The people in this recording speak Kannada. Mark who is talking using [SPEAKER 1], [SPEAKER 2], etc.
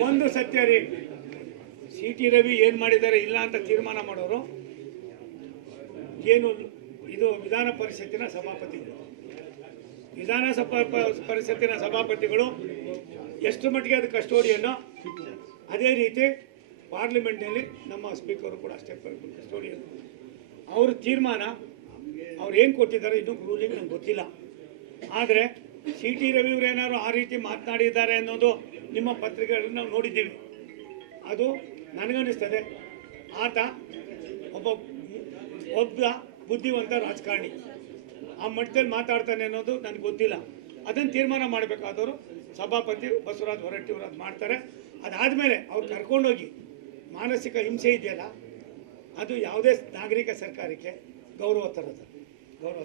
[SPEAKER 1] ಒಂದು ಸತ್ಯ ರೀ. ಸಿ ಟಿ ರವಿ ಏನು ಮಾಡಿದ್ದಾರೆ ಇಲ್ಲ ಅಂತ ತೀರ್ಮಾನ ಮಾಡೋರು, ಏನು ಇದು ವಿಧಾನ ಪರಿಷತ್ತಿನ ಸಭಾಪತಿಗಳು. ವಿಧಾನ ಸಭಾ ಪ- ಪರಿಷತ್ತಿನ ಸಭಾಪತಿಗಳು ಎಷ್ಟು ಮಟ್ಟಿಗೆ ಅದು ಕಸ್ಟೋಡಿಯನ್ನು, ಅದೇ ರೀತಿ ಪಾರ್ಲಿಮೆಂಟ್ನಲ್ಲಿ ನಮ್ಮ ಸ್ಪೀಕರು ಕೂಡ ಅಷ್ಟೇ ಕಸ್ಟೋಡಿಯನ್. ಅವ್ರ ತೀರ್ಮಾನ, ಅವ್ರು ಏನು ಕೊಟ್ಟಿದ್ದಾರೆ ಇನ್ನೂ ರೂಲಿಂಗ್ ನಂಗೆ ಗೊತ್ತಿಲ್ಲ. ಆದರೆ ಸಿ ಟಿ ರವಿಯವರು ಏನಾದ್ರು ಆ ರೀತಿ ಮಾತನಾಡಿದ್ದಾರೆ ಅನ್ನೋದು ನಿಮ್ಮ ಪತ್ರಿಕೆಗಳನ್ನು ನಾವು ನೋಡಿದ್ದೀವಿ. ಅದು ನನಗನ್ನಿಸ್ತದೆ. ಆತ ಒಬ್ಬ ಒಬ್ಬ ಬುದ್ಧಿವಂತ ರಾಜಕಾರಣಿ. ಆ ಮಟ್ಟದಲ್ಲಿ ಮಾತಾಡ್ತಾನೆ ಅನ್ನೋದು ನನಗೆ ಗೊತ್ತಿಲ್ಲ. ಅದನ್ನು ತೀರ್ಮಾನ ಮಾಡಬೇಕಾದವರು ಸಭಾಪತಿ ಬಸವರಾಜ ಹೊರಟ್ಟಿಯವರು ಅದು ಮಾಡ್ತಾರೆ. ಅದಾದಮೇಲೆ ಅವ್ರು ಕರ್ಕೊಂಡೋಗಿ ಮಾನಸಿಕ ಹಿಂಸೆ ಇದೆಯಲ್ಲ, ಅದು ಯಾವುದೇ ನಾಗರಿಕ ಸರ್ಕಾರಕ್ಕೆ ಗೌರವ ತರೋದು. ಗೌರವ